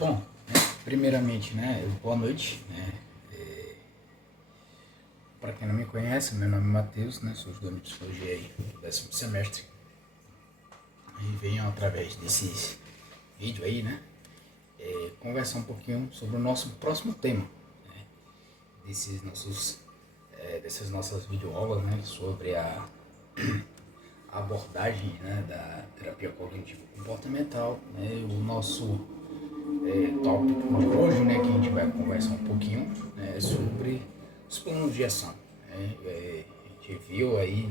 Bom, primeiramente, boa noite, para quem não me conhece, meu nome é Matheus, sou estudante de psicologia aí do 10º semestre e venho através desses vídeos aí, conversar um pouquinho sobre o nosso próximo tema, dessas nossas videoaulas, sobre a abordagem, da terapia cognitivo-comportamental, o nosso tópico de hoje, que a gente vai conversar um pouquinho, sobre os planos de ação. A gente viu aí,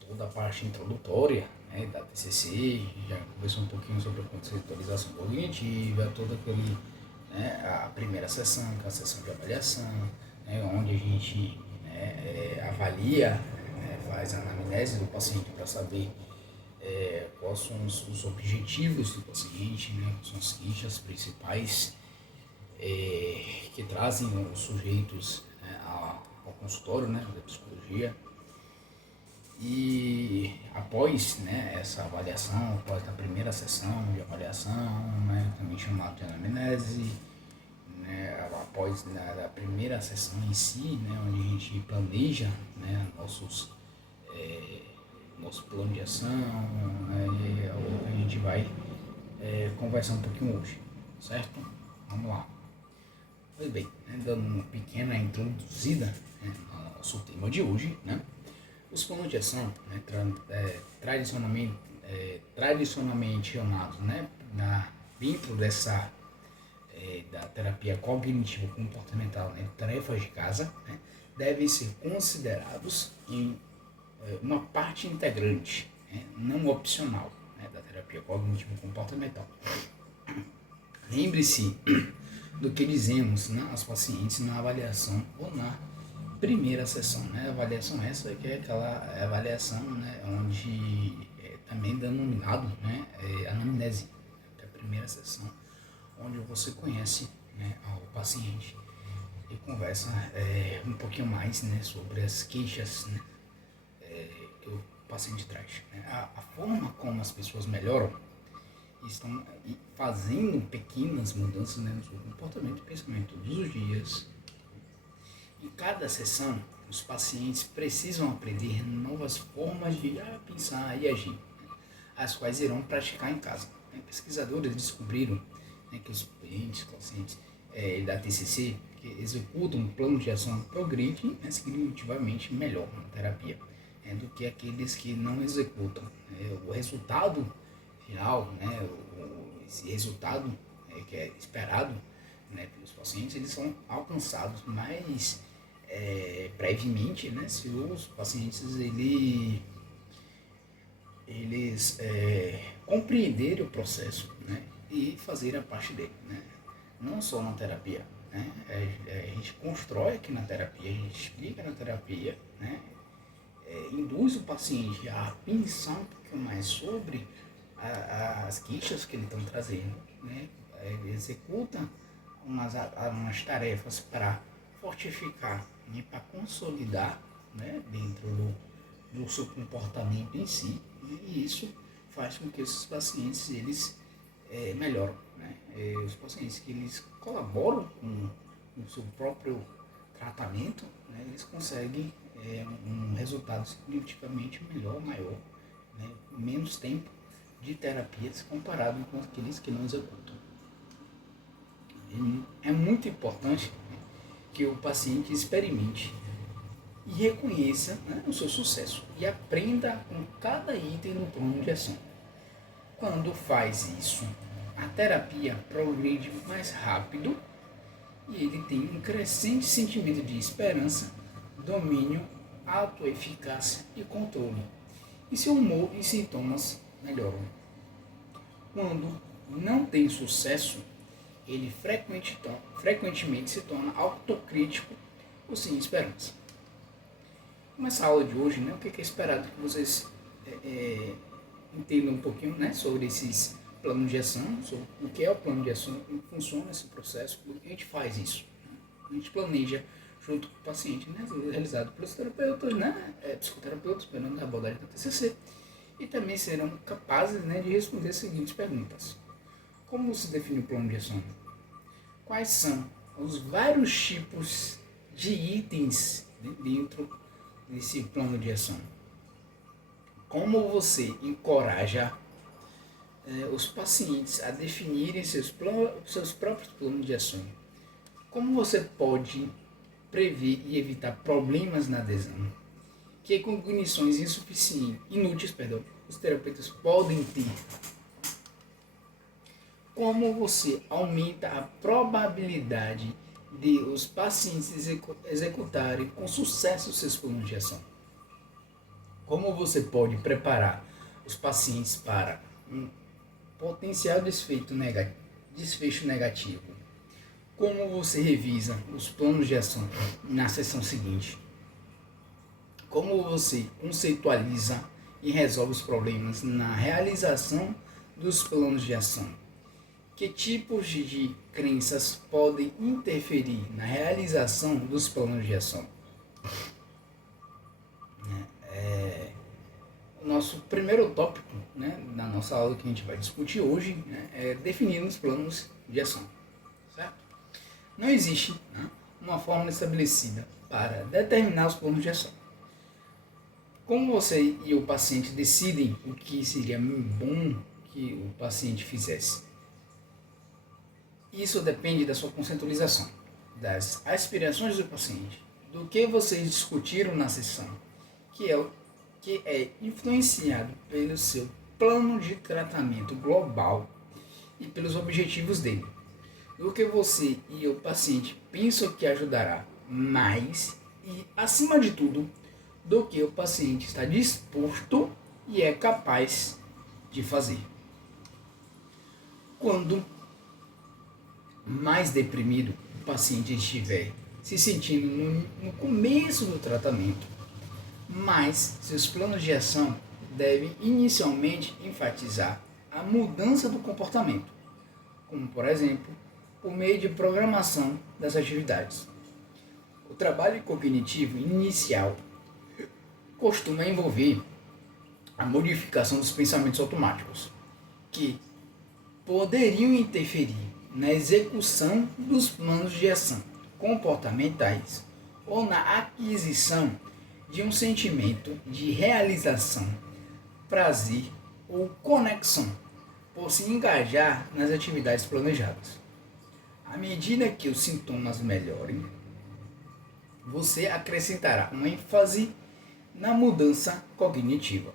toda a parte introdutória, da TCC, já conversou um pouquinho sobre a conceitualização cognitiva, toda aquele, a primeira sessão, que é a sessão de avaliação, onde a gente avalia, faz a anamnese do paciente para saber quais são os objetivos do paciente, quais são as queixas principais que trazem os sujeitos ao consultório, da psicologia. E após essa avaliação, após a primeira sessão de avaliação, também chamado de anamnese, após a primeira sessão em si, onde a gente planeja nosso plano de ação, é o que a gente vai conversar um pouquinho hoje, certo? Vamos lá. Pois bem, dando uma pequena introduzida ao nosso tema de hoje, os planos de ação, tradicionalmente chamados, dentro dessa da terapia cognitivo-comportamental, tarefas de casa, devem ser considerados em uma parte integrante, não opcional, da terapia cognitivo-comportamental. Lembre-se do que dizemos aos pacientes na avaliação ou na primeira sessão, A avaliação essa que é aquela avaliação, onde também denominado, anamnese, que é a primeira sessão, onde você conhece o paciente e conversa um pouquinho mais sobre as queixas que o paciente traz. A forma como as pessoas melhoram estão fazendo pequenas mudanças no seu comportamento e pensamento todos os dias. Em cada sessão, os pacientes precisam aprender novas formas de pensar e agir, as quais irão praticar em casa. Pesquisadores descobriram que os pacientes da TCC que executam um plano de ação progridem significativamente melhor na terapia do que aqueles que não executam. O resultado final, esse resultado que é esperado pelos pacientes, eles são alcançados mais brevemente, se os pacientes eles compreenderem o processo e fazerem a parte dele, não só na terapia. A gente constrói aqui na terapia, a gente explica na terapia, induz o paciente a pensar um pouquinho mais sobre as queixas que ele estão trazendo, ele executa umas tarefas para fortificar e para consolidar dentro do seu comportamento em si, e isso faz com que esses pacientes eles melhoram. Os pacientes que eles colaboram com o seu próprio tratamento, eles conseguem um resultado significativamente melhor, maior, menos tempo de terapias comparado com aqueles que não executam. É muito importante que o paciente experimente e reconheça o seu sucesso e aprenda com cada item do plano de ação. Quando faz isso, a terapia progride mais rápido e ele tem um crescente sentimento de esperança, domínio, autoeficácia e controle. E seu humor e sintomas melhoram. Quando não tem sucesso, ele frequentemente se torna autocrítico ou sem esperança. Nessa aula de hoje, o que é esperado que vocês entendam um pouquinho sobre esses planos de ação, sobre o que é o plano de ação, como funciona esse processo, como a gente faz isso. A gente planeja junto com o paciente, realizado pelos terapeutas, psicoterapeutas, pelo da abordagem da TCC, e também serão capazes de responder as seguintes perguntas. Como se define o plano de ação? Quais são os vários tipos de itens dentro desse plano de ação? Como você encoraja os pacientes a definirem seus próprios planos de ação? Como você pode prever e evitar problemas na adesão? Que cognições inúteis os terapeutas podem ter? Como você aumenta a probabilidade de os pacientes executarem com sucesso seus planos de ação? Como você pode preparar os pacientes para um potencial desfecho negativo? Como você revisa os planos de ação na sessão seguinte? Como você conceitualiza e resolve os problemas na realização dos planos de ação? Que tipos de crenças podem interferir na realização dos planos de ação? O nosso primeiro tópico, na nossa aula que a gente vai discutir hoje, é definir os planos de ação. Certo? Não existe uma fórmula estabelecida para determinar os planos de ação. Como você e o paciente decidem o que seria bom que o paciente fizesse? Isso depende da sua conceitualização, das aspirações do paciente, do que vocês discutiram na sessão, que é influenciado pelo seu plano de tratamento global e pelos objetivos dele. Do que você e o paciente pensam que ajudará mais e, acima de tudo, do que o paciente está disposto e é capaz de fazer. Quando mais deprimido o paciente estiver se sentindo no começo do tratamento, mas seus planos de ação devem inicialmente enfatizar a mudança do comportamento, como por exemplo, por meio de programação das atividades. O trabalho cognitivo inicial costuma envolver a modificação dos pensamentos automáticos, que poderiam interferir na execução dos planos de ação comportamentais ou na aquisição de um sentimento de realização, prazer ou conexão por se engajar nas atividades planejadas. À medida que os sintomas melhorem, você acrescentará uma ênfase na mudança cognitiva.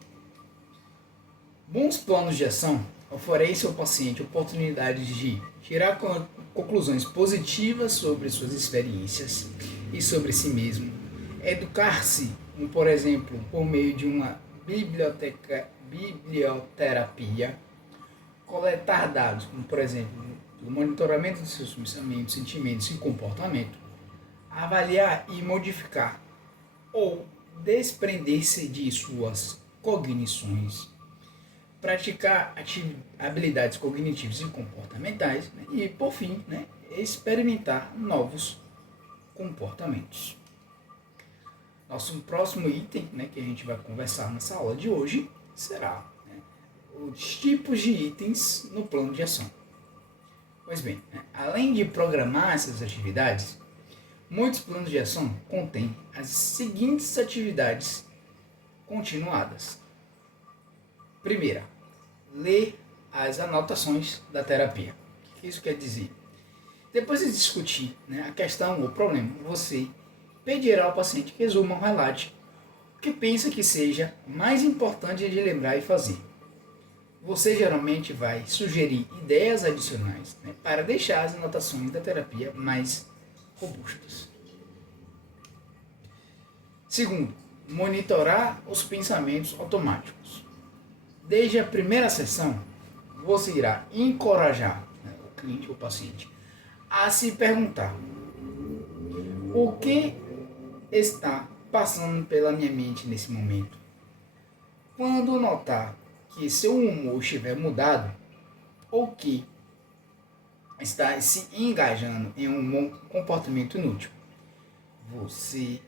Bons planos de ação oferecem ao paciente oportunidades de tirar conclusões positivas sobre suas experiências e sobre si mesmo, educar-se, por exemplo, por meio de uma biblioterapia, coletar dados, como por exemplo, o monitoramento de seus pensamentos, sentimentos e comportamento, avaliar e modificar ou desprender-se de suas cognições, praticar habilidades cognitivas e comportamentais e, por fim, experimentar novos comportamentos. Nosso próximo item que a gente vai conversar nessa aula de hoje será os tipos de itens no plano de ação. Pois bem, além de programar essas atividades, muitos planos de ação contêm as seguintes atividades continuadas. Primeira, ler as anotações da terapia. O que isso quer dizer? Depois de discutir a questão ou problema, você pedirá ao paciente que resuma ou relate o que pensa que seja mais importante de lembrar e fazer. Você geralmente vai sugerir ideias adicionais para deixar as anotações da terapia mais robustas. Segundo, monitorar os pensamentos automáticos. Desde a primeira sessão, você irá encorajar o cliente ou o paciente a se perguntar: o que está passando pela minha mente nesse momento? Quando notar que seu humor estiver mudado ou que está se engajando em um comportamento inútil, você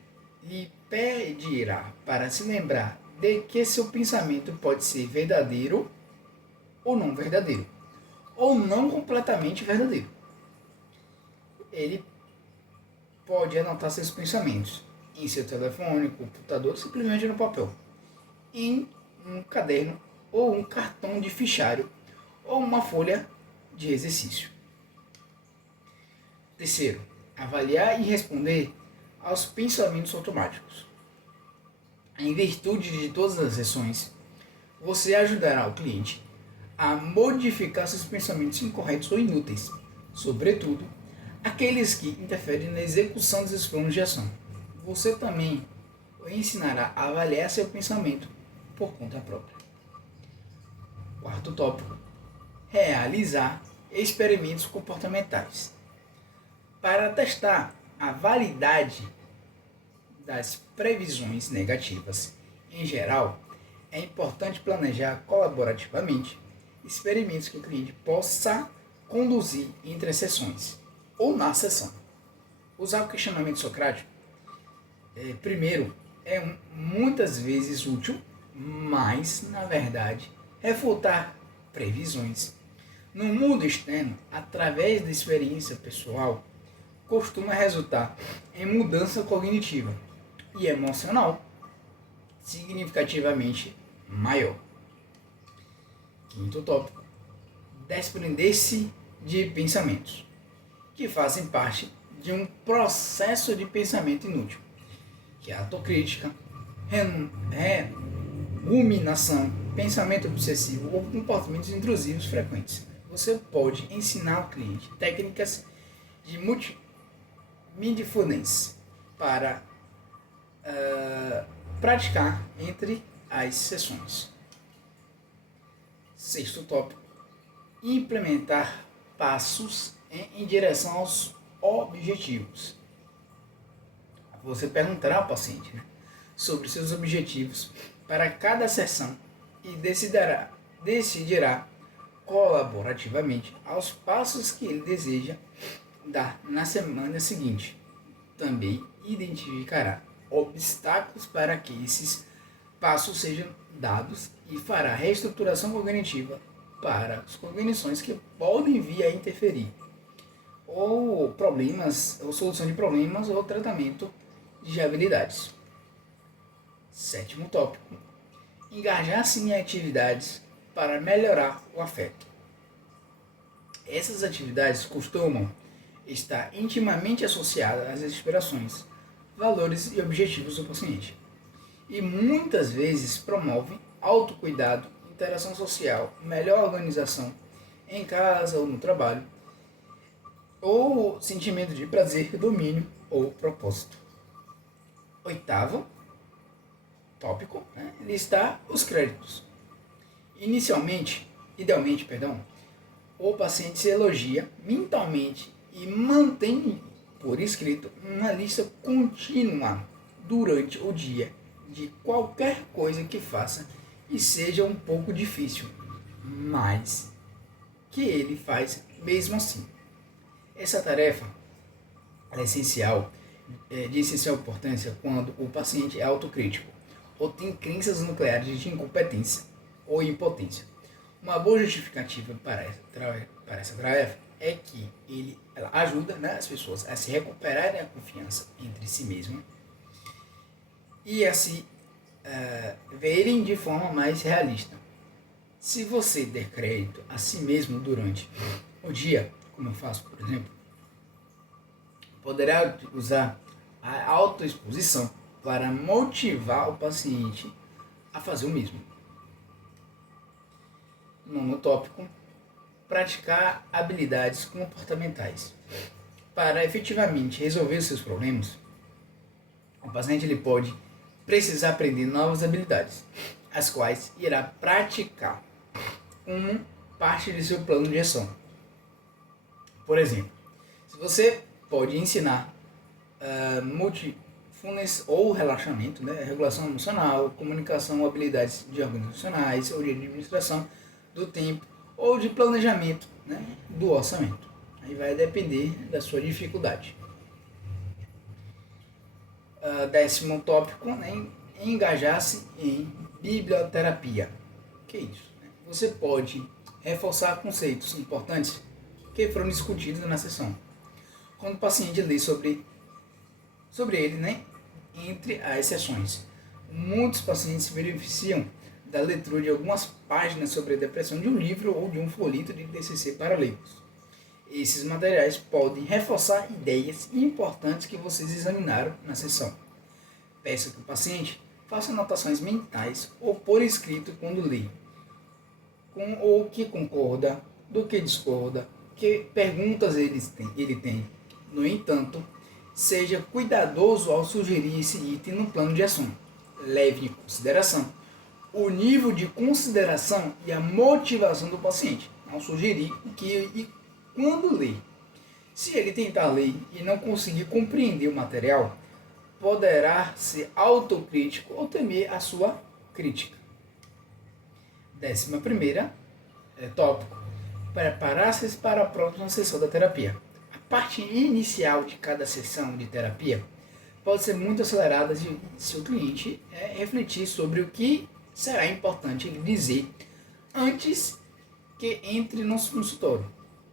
lhe pedirá para se lembrar de que seu pensamento pode ser verdadeiro ou não verdadeiro. ou não completamente verdadeiro. Ele pode anotar seus pensamentos em seu telefone, computador, simplesmente no papel, em um caderno ou um cartão de fichário ou uma folha de exercício. Terceiro, avaliar e responder aos pensamentos automáticos. Em virtude de todas as sessões, você ajudará o cliente a modificar seus pensamentos incorretos ou inúteis, sobretudo aqueles que interferem na execução desses planos de ação. Você também o ensinará a avaliar seu pensamento por conta própria. Quarto tópico: realizar experimentos comportamentais. Para testar a validade das previsões negativas em geral, é importante planejar colaborativamente experimentos que o cliente possa conduzir entre as sessões ou na sessão. Usar o questionamento socrático, primeiro, é muitas vezes útil, mas, na verdade, refutar previsões no mundo externo, através da experiência pessoal, costuma resultar em mudança cognitiva e emocional significativamente maior. Quinto tópico: desprender-se de pensamentos que fazem parte de um processo de pensamento inútil, que é a autocrítica, ruminação, pensamento obsessivo ou comportamentos intrusivos frequentes. Você pode ensinar ao cliente técnicas de mindfulness para praticar entre as sessões. Sexto tópico: implementar passos em direção aos objetivos. Você perguntará ao paciente, sobre seus objetivos para cada sessão e decidirá colaborativamente aos passos que ele deseja dar na semana seguinte. Também identificará obstáculos para que esses passos sejam dados e fará reestruturação cognitiva para as cognições que podem vir a interferir, ou problemas, ou solução de problemas, ou tratamento de habilidades. Sétimo tópico: engajar-se em atividades para melhorar o afeto. Essas atividades costumam estar intimamente associadas às aspirações, valores e objetivos do paciente, e muitas vezes promovem autocuidado, interação social, melhor organização em casa ou no trabalho, ou sentimento de prazer, domínio ou propósito. Oitavo tópico: listar os créditos. Idealmente, o paciente se elogia mentalmente e mantém por escrito uma lista contínua durante o dia de qualquer coisa que faça e seja um pouco difícil, mas que ele faz mesmo assim. Essa tarefa é de essencial importância quando o paciente é autocrítico ou tem crenças nucleares de incompetência ou impotência. Uma boa justificativa para essa tarefa é que ela ajuda as pessoas a se recuperarem a confiança entre si mesmas e a se verem de forma mais realista. Se você der crédito a si mesmo durante o dia, como eu faço, por exemplo, poderá usar a autoexposição para motivar o paciente a fazer o mesmo. Nono tópico: praticar habilidades comportamentais. Para efetivamente resolver os seus problemas, o paciente ele pode precisar aprender novas habilidades, as quais irá praticar uma parte de seu plano de ação. Por exemplo, se você pode ensinar mindfulness ou relaxamento, regulação emocional, comunicação, habilidades de organizacionais ou de administração do tempo ou de planejamento, do orçamento. Aí vai depender da sua dificuldade. Décimo tópico: engajar-se em biblioterapia. O que é isso? Você pode reforçar conceitos importantes que foram discutidos na sessão. Quando o paciente lê sobre ele, né, entre as sessões. Muitos pacientes se beneficiam da leitura de algumas páginas sobre a depressão de um livro ou de um folheto de TCC para leigos. Esses materiais podem reforçar ideias importantes que vocês examinaram na sessão. Peça que o paciente faça anotações mentais ou por escrito quando lê, com o que concorda, do que discorda, que perguntas ele tem. No entanto, seja cuidadoso ao sugerir esse item no plano de ação. Leve em consideração o nível de consideração e a motivação do paciente ao sugerir o que e quando lê. Se ele tentar ler e não conseguir compreender o material, poderá ser autocrítico ou temer a sua crítica. 11ª tópico: preparar-se para a próxima sessão da terapia. A parte inicial de cada sessão de terapia pode ser muito acelerada se o cliente refletir sobre o que será importante ele dizer antes que entre no consultório.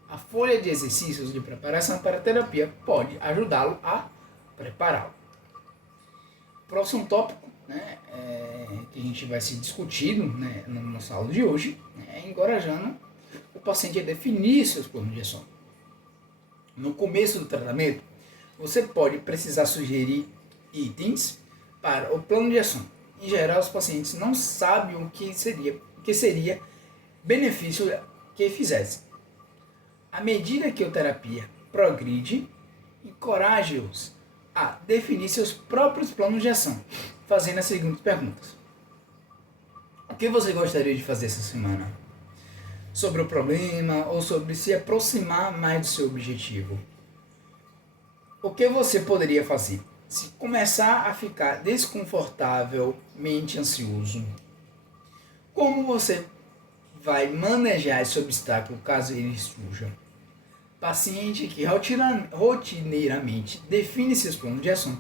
A folha de exercícios de preparação para a terapia pode ajudá-lo a prepará-lo. Próximo tópico, né, que a gente vai se discutindo, né, na nossa aula de hoje, é encorajando o paciente a definir seus planos de ação. No começo do tratamento, você pode precisar sugerir itens para o plano de ação. Em geral, os pacientes não sabem o que seria benefício que fizesse. À medida que a terapia progride, encoraje-os a definir seus próprios planos de ação, fazendo as seguintes perguntas. O que você gostaria de fazer essa semana? Sobre o problema ou sobre se aproximar mais do seu objetivo? O que você poderia fazer se começar a ficar desconfortavelmente ansioso? Como você vai manejar esse obstáculo caso ele surja? Paciente que rotineiramente define seus planos de ação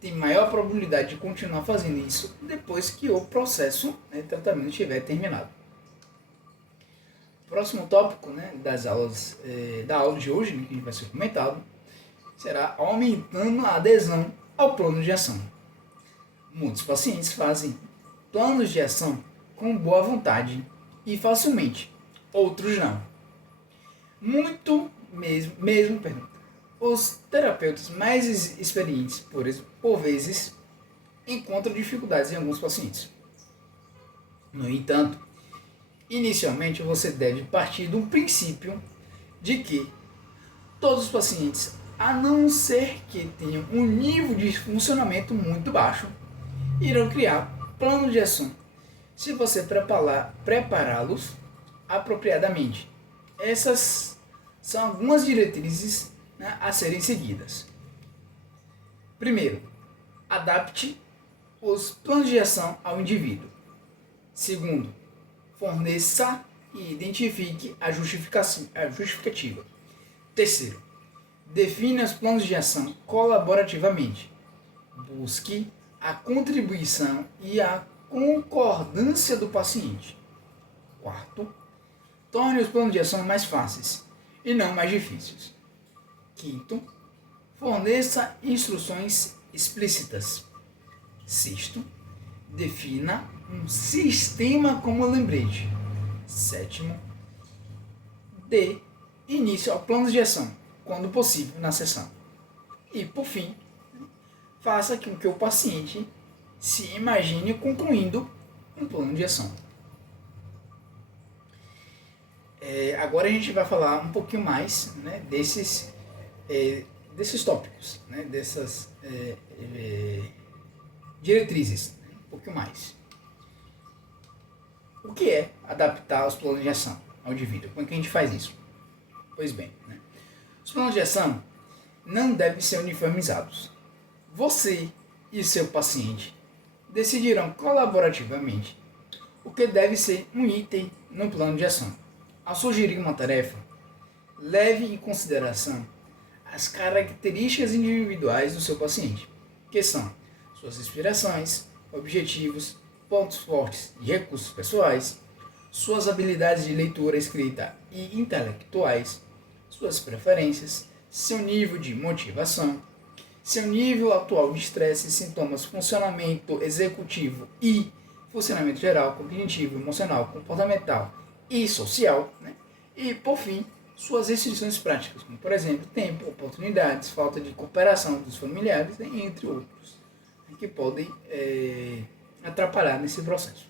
tem maior probabilidade de continuar fazendo isso depois que o processo de tratamento estiver terminado. Próximo tópico, né, da aula de hoje, né, que vai ser comentado, será aumentando a adesão ao plano de ação. Muitos pacientes fazem planos de ação com boa vontade e facilmente, outros não. Os terapeutas mais experientes, por vezes, encontram dificuldades em alguns pacientes. No entanto, inicialmente você deve partir do princípio de que todos os pacientes, a não ser que tenham um nível de funcionamento muito baixo, irão criar planos de ação se você prepará-los apropriadamente. Essas são algumas diretrizes, né, a serem seguidas. Primeiro, adapte os planos de ação ao indivíduo. Segundo, forneça e identifique a justificativa. Terceiro, defina os planos de ação colaborativamente. Busque a contribuição e a concordância do paciente. Quarto, torne os planos de ação mais fáceis e não mais difíceis. Quinto, forneça instruções explícitas. Sexto, defina um sistema como lembrete. Sétimo, dê início ao plano de ação, quando possível, na sessão. E, por fim, faça com que o paciente se imagine concluindo um plano de ação. Agora a gente vai falar um pouquinho mais, né, desses tópicos, né, dessas diretrizes, né, um pouquinho mais. O que é adaptar os planos de ação ao indivíduo? Como é que a gente faz isso? Pois bem, né, os planos de ação não devem ser uniformizados. Você e seu paciente decidirão colaborativamente o que deve ser um item no plano de ação. Ao sugerir uma tarefa, leve em consideração as características individuais do seu paciente, que são suas inspirações, objetivos, pontos fortes e recursos pessoais, suas habilidades de leitura, escrita e intelectuais, suas preferências, seu nível de motivação, seu nível atual de estresse, sintomas, funcionamento executivo e funcionamento geral, cognitivo, emocional, comportamental e social, né? E, por fim, suas restrições práticas, como, por exemplo, tempo, oportunidades, falta de cooperação dos familiares, né? Entre outros, que podem atrapalhar nesse processo.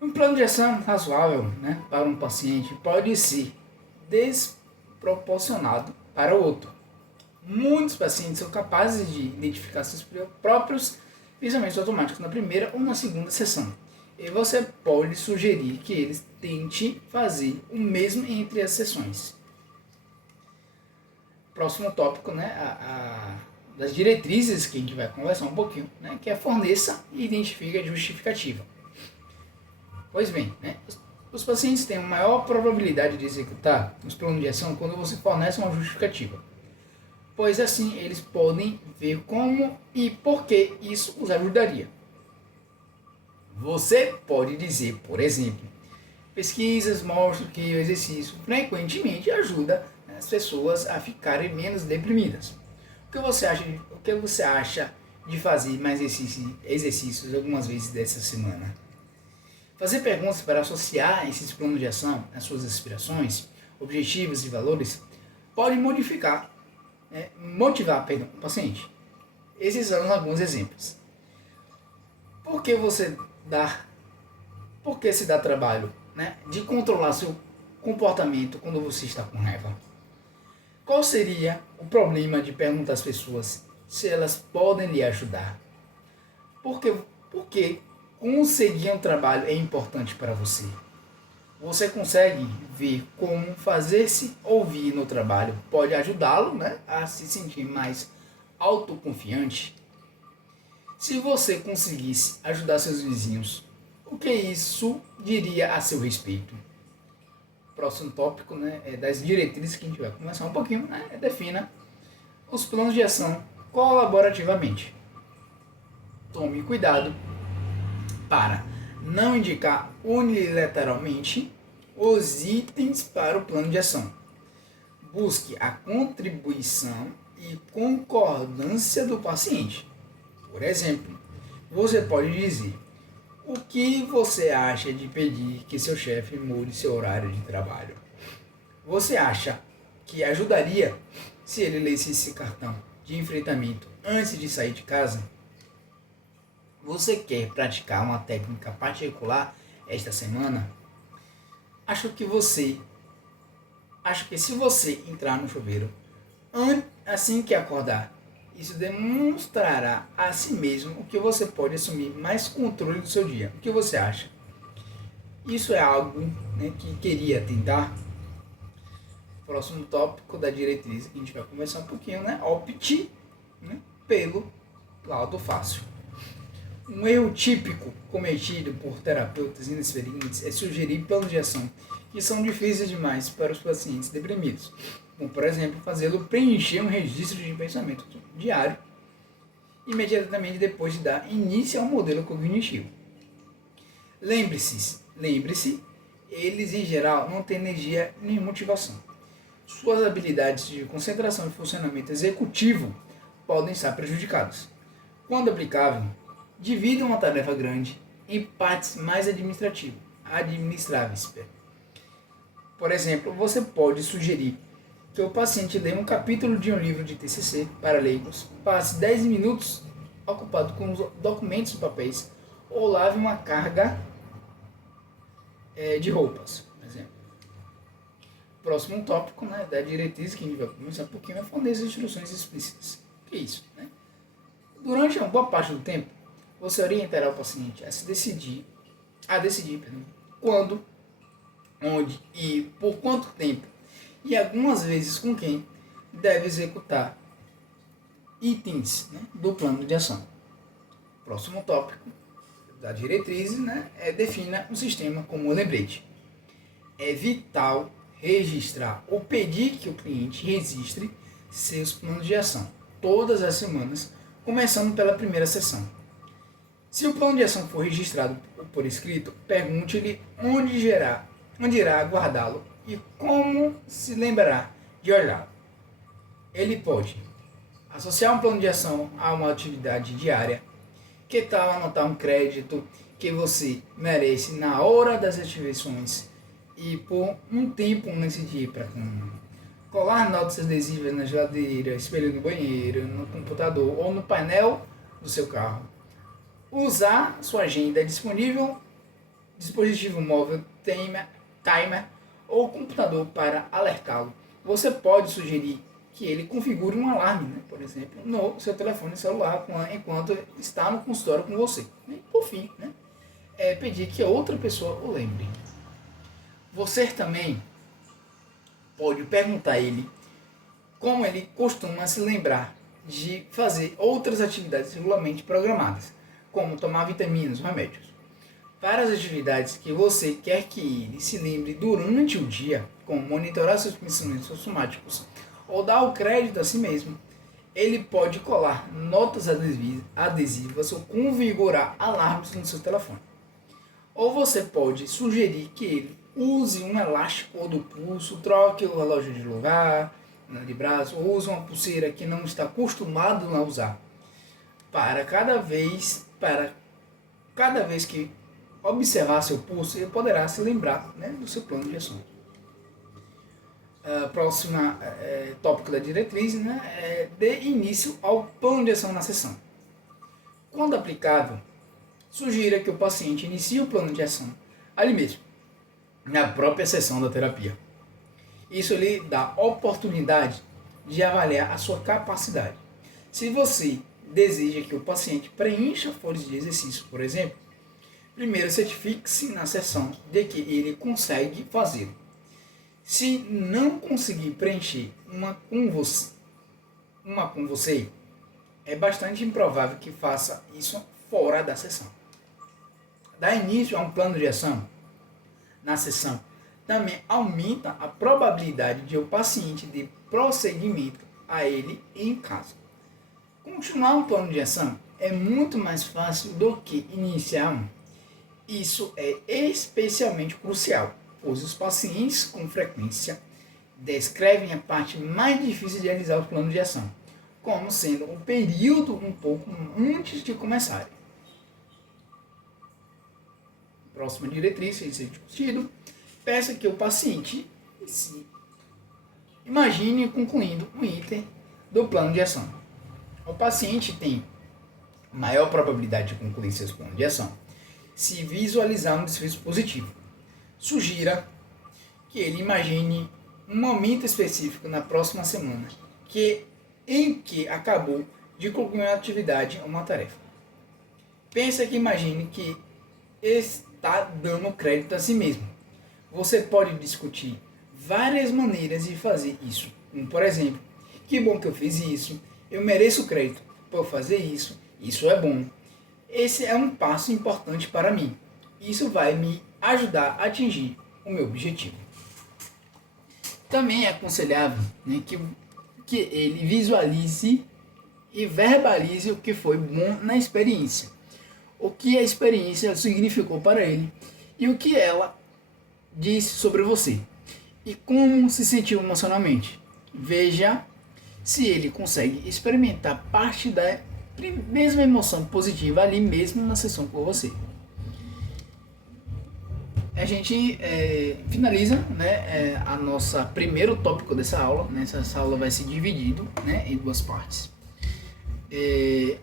Um plano de ação razoável, né, para um paciente pode ser desproporcionado para o outro. Muitos pacientes são capazes de identificar seus próprios pensamentos automáticos na primeira ou na segunda sessão. E você pode sugerir que eles tentem fazer o mesmo entre as sessões. Próximo tópico, né, das diretrizes que a gente vai conversar um pouquinho, né, que é forneça e identifique a justificativa. Pois bem, né, os pacientes têm uma maior probabilidade de executar os planos de ação quando você fornece uma justificativa, pois assim eles podem ver como e por que isso os ajudaria. Você pode dizer, por exemplo, pesquisas mostram que o exercício frequentemente ajuda as pessoas a ficarem menos deprimidas. O que você acha de fazer mais exercícios algumas vezes dessa semana? Fazer perguntas para associar esses planos de ação às suas aspirações, objetivos e valores pode motivar o paciente. Esses são alguns exemplos. Por que se dá trabalho, né, de controlar seu comportamento quando você está com raiva? Qual seria o problema de perguntar às pessoas se elas podem lhe ajudar? Por que conseguir um trabalho é importante para você? Você consegue ver como fazer-se ouvir no trabalho pode ajudá-lo, né, a se sentir mais autoconfiante? Se você conseguisse ajudar seus vizinhos, o que isso diria a seu respeito? Próximo tópico, né, é das diretrizes que a gente vai conversar um pouquinho, né, defina os planos de ação colaborativamente. Tome cuidado para não indicar unilateralmente os itens para o plano de ação. Busque a contribuição e concordância do paciente. Por exemplo, você pode dizer: o que você acha de pedir que seu chefe mude seu horário de trabalho? Você acha que ajudaria se ele lesse esse cartão de enfrentamento antes de sair de casa? Você quer praticar uma técnica particular esta semana? Acho que se você entrar no chuveiro assim que acordar, isso demonstrará a si mesmo que você pode assumir mais controle do seu dia. O que você acha? Isso é algo, né, que queria tentar? Próximo tópico da diretriz que a gente vai conversar um pouquinho, né? Opte, né, pelo lado fácil. Um erro típico cometido por terapeutas inexperientes é sugerir planos de ação que são difíceis demais para os pacientes deprimidos, como, por exemplo, fazê-lo preencher um registro de pensamento diário imediatamente depois de dar início ao modelo cognitivo. Lembre-se, eles em geral não têm energia nem motivação. Suas habilidades de concentração e funcionamento executivo podem estar prejudicadas. Quando aplicável, dividam uma tarefa grande em partes mais administráveis. Por exemplo, você pode sugerir que o paciente leia um capítulo de um livro de TCC para leigos, passe 10 minutos ocupado com os documentos e papéis, ou lave uma carga de roupas, por exemplo. Próximo tópico, né, da diretriz que a gente vai começar um pouquinho é fornecer instruções explícitas. O que é isso? Né? Durante uma boa parte do tempo, você orientará o paciente a decidir quando, onde e por quanto tempo, e algumas vezes com quem, deve executar itens, né, do plano de ação. Próximo tópico da diretriz, né, defina um sistema como o lembrete. É vital registrar ou pedir que o cliente registre seus planos de ação todas as semanas, começando pela primeira sessão. Se o plano de ação for registrado por escrito, pergunte-lhe onde irá guardá-lo e como se lembrará de olhá-lo. Ele pode associar um plano de ação a uma atividade diária. Que tal anotar um crédito que você merece na hora das atribuições e por um tempo nesse dia para colar notas adesivas na geladeira, espelho no banheiro, no computador ou no painel do seu carro. Usar sua agenda disponível, dispositivo móvel, timer ou computador para alertá-lo. Você pode sugerir que ele configure um alarme, né, por exemplo, no seu telefone celular enquanto está no consultório com você. E por fim, né, pedir que outra pessoa o lembre. Você também pode perguntar a ele como ele costuma se lembrar de fazer outras atividades regularmente programadas, como tomar vitaminas ou remédios. Para as atividades que você quer que ele se lembre durante o dia, como monitorar seus pensamentos somáticos ou dar o crédito a si mesmo, ele pode colar notas adesivas ou configurar alarmes no seu telefone. Ou você pode sugerir que ele use um elástico do pulso, troque o relógio de lugar, de braço, ou use uma pulseira que não está acostumado a usar. Para cada vez que observar seu pulso, ele poderá se lembrar, né, do seu plano de ação. Próxima tópico da diretriz, né, dê início ao plano de ação na sessão. Quando aplicável, sugira que o paciente inicie o plano de ação ali mesmo, na própria sessão da terapia. Isso lhe dá oportunidade de avaliar a sua capacidade. Se você deseja que o paciente preencha folhas de exercício, por exemplo, primeiro certifique-se na sessão de que ele consegue fazê-lo. Se não conseguir preencher uma com você, é bastante improvável que faça isso fora da sessão. Dar início a um plano de ação na sessão também aumenta a probabilidade de o paciente de prosseguimento a ele em casa. Continuar um plano de ação é muito mais fácil do que iniciar um. Isso é especialmente crucial, pois os pacientes com frequência descrevem a parte mais difícil de realizar o plano de ação, como sendo um período um pouco antes de começarem. Próxima diretriz, a ser discutido, peça que o paciente se imagine concluindo um item do plano de ação. O paciente tem maior probabilidade de concluir seus planos de ação se visualizar um desfecho positivo. Sugira que ele imagine um momento específico na próxima semana em que acabou de concluir uma atividade ou uma tarefa. Pensa que imagine que está dando crédito a si mesmo. Você pode discutir várias maneiras de fazer isso. Como, por exemplo, que bom que eu fiz isso, eu mereço crédito por fazer isso, isso é bom. Esse é um passo importante para mim. Isso vai me ajudar a atingir o meu objetivo. Também é aconselhável, né, que ele visualize e verbalize o que foi bom na experiência, o que a experiência significou para ele e o que ela disse sobre você e como se sentiu emocionalmente. Veja se ele consegue experimentar parte da mesma emoção positiva ali mesmo na sessão com você. A gente finaliza, né, a nossa primeiro tópico dessa aula. Né, essa aula vai ser dividida, né, em duas partes.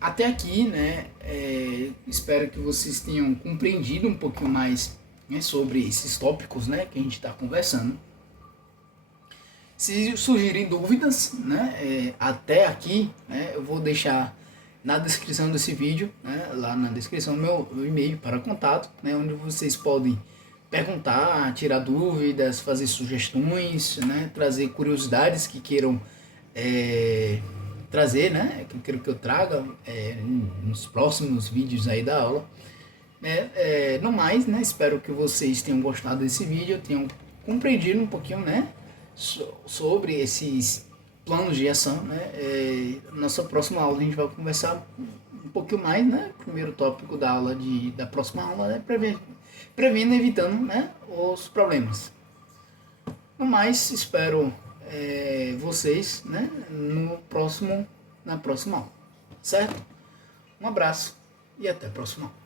Até aqui, né, espero que vocês tenham compreendido um pouquinho mais, né, sobre esses tópicos, né, que a gente está conversando. Se surgirem dúvidas, né, até aqui, né, eu vou deixar na descrição desse vídeo, né, lá na descrição meu e-mail para contato, né, onde vocês podem perguntar, tirar dúvidas, fazer sugestões, né, trazer curiosidades que queiram trazer, né, que eu quero que eu traga nos próximos vídeos aí da aula. No mais, né, espero que vocês tenham gostado desse vídeo, tenham compreendido um pouquinho, né, sobre esses planos de ação, né. Nossa próxima aula a gente vai conversar um pouquinho mais, né? Primeiro tópico da aula da próxima aula é prevendo e evitando, né, os problemas. No mais, espero vocês, né, na próxima aula, certo? Um abraço e até a próxima aula.